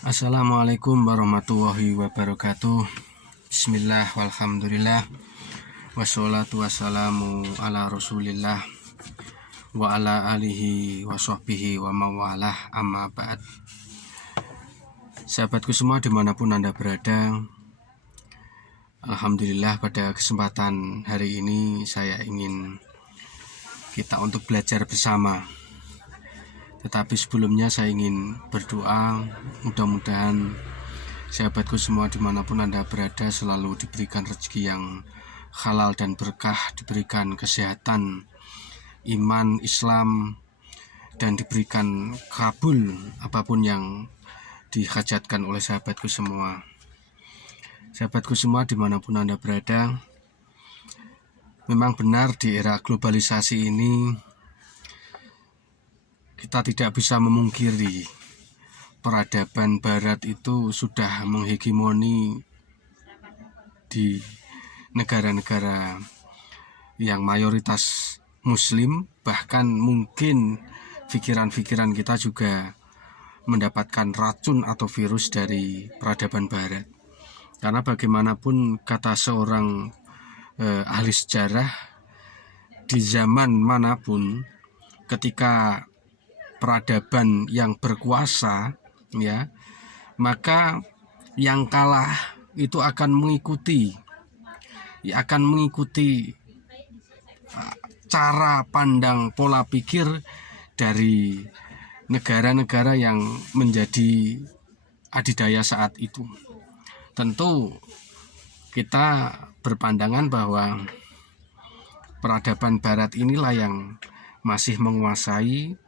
Assalamualaikum warahmatullahi wabarakatuh. Bismillah walhamdulillah. Wassalatu wassalamu ala rasulillah wa ala alihi wa sahbihi wa mawalah, amma ba'd. Sahabatku semua dimanapun Anda berada, alhamdulillah pada kesempatan hari ini saya ingin kita untuk belajar bersama. Tetapi sebelumnya saya ingin berdoa, mudah-mudahan sahabatku semua dimanapun Anda berada selalu diberikan rezeki yang halal dan berkah, diberikan kesehatan, iman, Islam, dan diberikan kabul apapun yang dihajatkan oleh sahabatku semua. Sahabatku semua dimanapun Anda berada, memang benar di era globalisasi ini kita tidak bisa memungkiri peradaban barat itu sudah menghegemoni di negara-negara yang mayoritas muslim. Bahkan mungkin pikiran-pikiran kita juga mendapatkan racun atau virus dari peradaban barat. Karena bagaimanapun kata seorang ahli sejarah, di zaman manapun ketika peradaban yang berkuasa, ya, maka yang kalah itu akan mengikuti cara pandang pola pikir dari negara-negara yang menjadi adidaya saat itu. Tentu kita berpandangan bahwa peradaban barat inilah yang masih menguasai,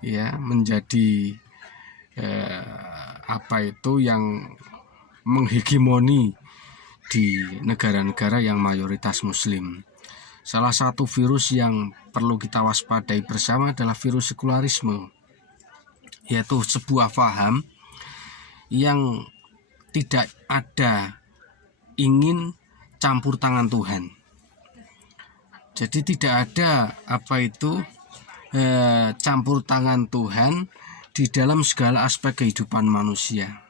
ya, menjadi yang menghegemoni di negara-negara yang mayoritas muslim. Salah satu virus yang perlu kita waspadai bersama adalah virus sekularisme, yaitu sebuah paham yang tidak ada ingin campur tangan Tuhan. Jadi tidak ada campur tangan Tuhan di dalam segala aspek kehidupan manusia.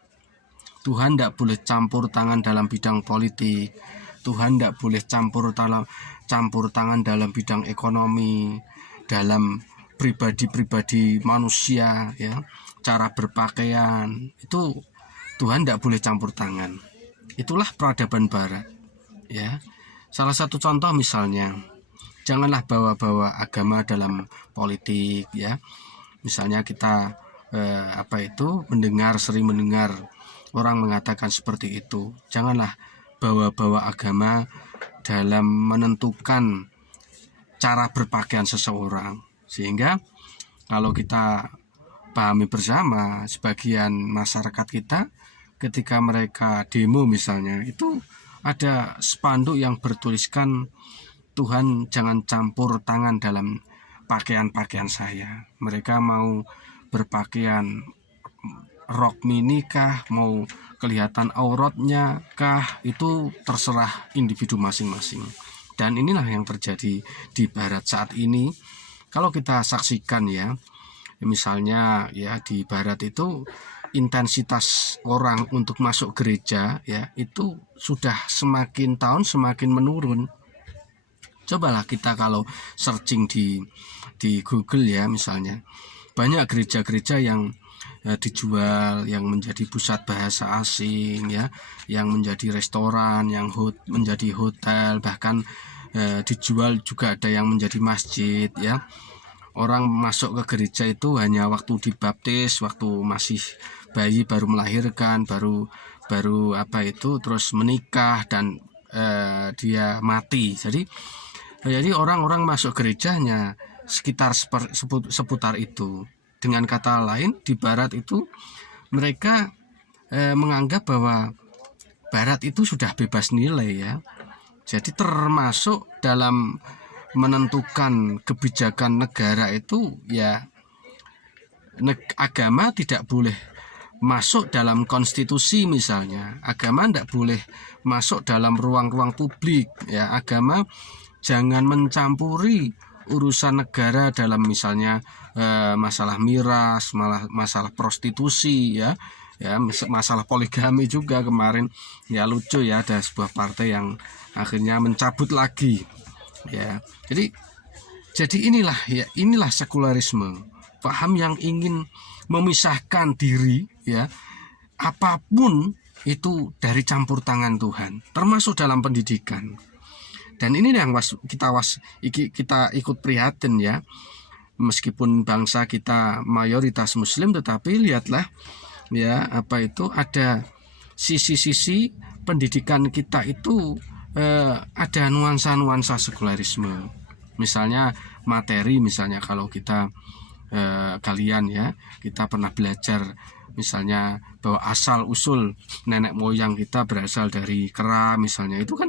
Tuhan tidak boleh campur tangan dalam bidang politik, Tuhan tidak boleh campur tangan dalam bidang ekonomi, dalam pribadi-pribadi manusia, ya, cara berpakaian, itu Tuhan tidak boleh campur tangan. Itulah peradaban barat, ya. Salah satu contoh misalnya, janganlah bawa-bawa agama dalam politik, ya. Misalnya kita sering mendengar orang mengatakan seperti itu. Janganlah bawa-bawa agama dalam menentukan cara berpakaian seseorang. Sehingga kalau kita pahami bersama, sebagian masyarakat kita ketika mereka demo misalnya, itu ada spanduk yang bertuliskan, Tuhan jangan campur tangan dalam pakaian-pakaian saya. Mereka mau berpakaian rok mini kah, mau kelihatan auratnya kah, itu terserah individu masing-masing. Dan inilah yang terjadi di barat saat ini. Kalau kita saksikan, ya, misalnya, ya, di barat itu intensitas orang untuk masuk gereja, ya, itu sudah semakin tahun semakin menurun. Cobalah kita kalau searching di Google, ya, misalnya banyak gereja-gereja yang dijual, yang menjadi pusat bahasa asing, ya, yang menjadi restoran, yang menjadi hotel, bahkan dijual juga ada yang menjadi masjid, ya. Orang masuk ke gereja itu hanya waktu dibaptis, waktu masih bayi baru melahirkan, baru terus menikah dan dia mati. Jadi orang-orang masuk gerejanya sekitar seputar itu. Dengan kata lain, di barat itu mereka menganggap bahwa barat itu sudah bebas nilai, ya. Jadi termasuk dalam menentukan kebijakan negara itu, ya, agama tidak boleh masuk dalam konstitusi misalnya. Agama tidak boleh masuk dalam ruang-ruang publik, ya. Agama jangan mencampuri urusan negara dalam misalnya masalah miras, masalah prostitusi ya, masalah poligami juga kemarin ya, lucu ya, ada sebuah partai yang akhirnya mencabut lagi ya. Jadi inilah sekularisme, paham yang ingin memisahkan diri ya, apapun itu dari campur tangan Tuhan, termasuk dalam pendidikan. Dan ini yang kita ikut prihatin ya, meskipun bangsa kita mayoritas Muslim, tetapi lihatlah ya, ada sisi-sisi pendidikan kita itu ada nuansa-nuansa sekularisme. Misalnya materi, misalnya kalau kita kalian ya, kita pernah belajar misalnya bahwa asal usul nenek moyang kita berasal dari kera misalnya, itu kan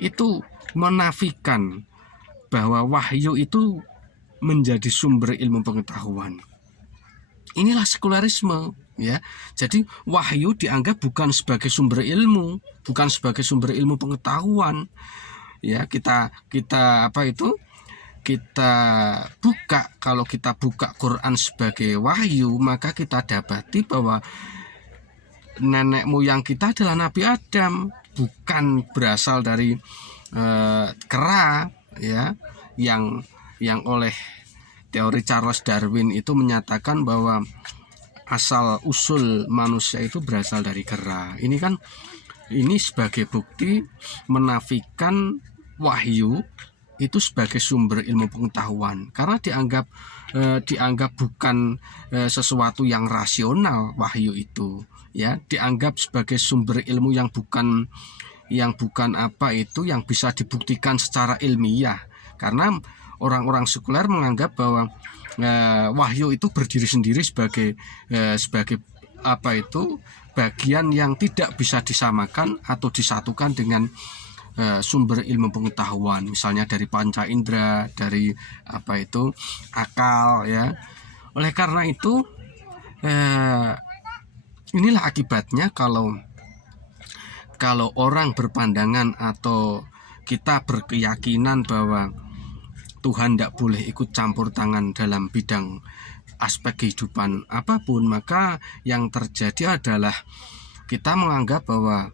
itu menafikan bahwa wahyu itu menjadi sumber ilmu pengetahuan. Inilah sekularisme ya. Jadi wahyu dianggap bukan sebagai sumber ilmu, bukan sebagai sumber ilmu pengetahuan ya. Kita buka, kalau kita buka Quran sebagai wahyu, maka kita dapati bahwa nenek moyang kita adalah Nabi Adam, bukan berasal dari kera ya, yang oleh teori Charles Darwin itu menyatakan bahwa asal usul manusia itu berasal dari kera. Ini sebagai bukti menafikan wahyu itu sebagai sumber ilmu pengetahuan, karena dianggap bukan sesuatu yang rasional. Wahyu itu ya dianggap sebagai sumber ilmu yang bukan yang bisa dibuktikan secara ilmiah, karena orang-orang sekuler menganggap bahwa wahyu itu berdiri sendiri sebagai bagian yang tidak bisa disamakan atau disatukan dengan sumber ilmu pengetahuan, misalnya dari panca indera, dari akal ya. Oleh karena itu inilah akibatnya kalau orang berpandangan atau kita berkeyakinan bahwa Tuhan tidak boleh ikut campur tangan dalam bidang aspek kehidupan apapun, maka yang terjadi adalah kita menganggap bahwa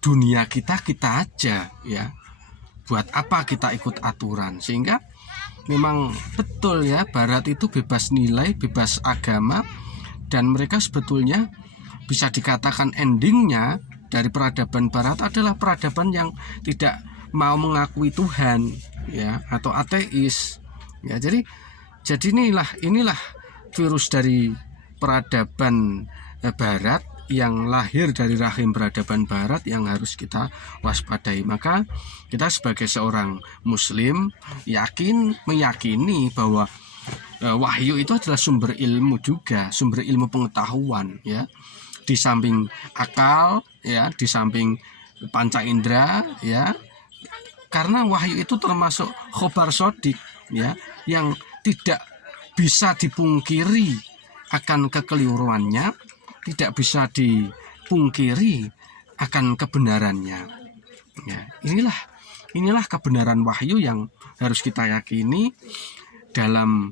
dunia kita aja ya, buat apa kita ikut aturan. Sehingga memang betul ya, Barat itu bebas nilai, bebas agama, dan mereka sebetulnya bisa dikatakan endingnya dari peradaban Barat adalah peradaban yang tidak mau mengakui Tuhan ya, atau ateis ya. Jadi inilah virus dari peradaban Barat, yang lahir dari rahim peradaban Barat, yang harus kita waspadai. Maka kita sebagai seorang Muslim meyakini bahwa wahyu itu adalah sumber ilmu juga, sumber ilmu pengetahuan ya, di samping akal ya, di samping panca indera ya, karena wahyu itu termasuk khobar sodik ya, yang tidak bisa dipungkiri akan kekeliruannya, tidak bisa dipungkiri akan kebenarannya ya. Inilah kebenaran wahyu yang harus kita yakini dalam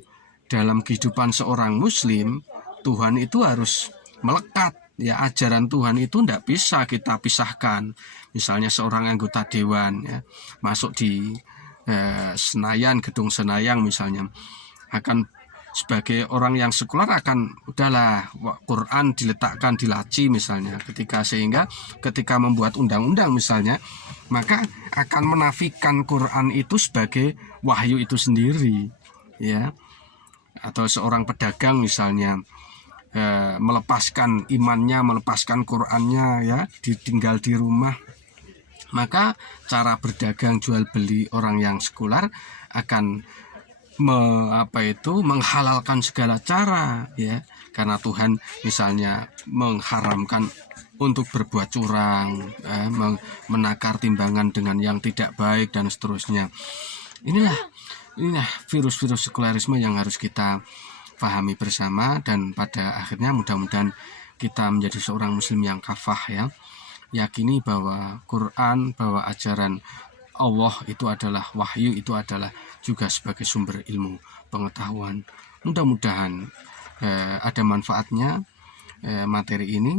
kehidupan seorang Muslim. Tuhan itu harus melekat ya, ajaran Tuhan itu tidak bisa kita pisahkan. Misalnya seorang anggota dewan ya, masuk di Senayan, gedung Senayan misalnya, akan sebagai orang yang sekuler akan udahlah Quran diletakkan di laci misalnya, sehingga ketika membuat undang-undang misalnya, maka akan menafikan Quran itu sebagai wahyu itu sendiri ya. Atau seorang pedagang misalnya melepaskan imannya, melepaskan Qurannya ya, ditinggal di rumah, maka cara berdagang jual beli orang yang sekuler akan menghalalkan segala cara ya, karena Tuhan misalnya mengharamkan untuk berbuat curang, menakar timbangan dengan yang tidak baik dan seterusnya. Inilah virus-virus sekularisme yang harus kita pahami bersama, dan pada akhirnya mudah-mudahan kita menjadi seorang Muslim yang kafah ya, yakini bahwa Quran, bahwa ajaran Allah itu adalah wahyu, itu adalah juga sebagai sumber ilmu pengetahuan. Mudah-mudahan ada manfaatnya materi ini.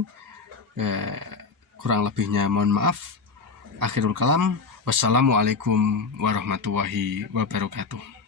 Kurang lebihnya mohon maaf. Akhirul kalam, wassalamualaikum warahmatullahi wabarakatuh.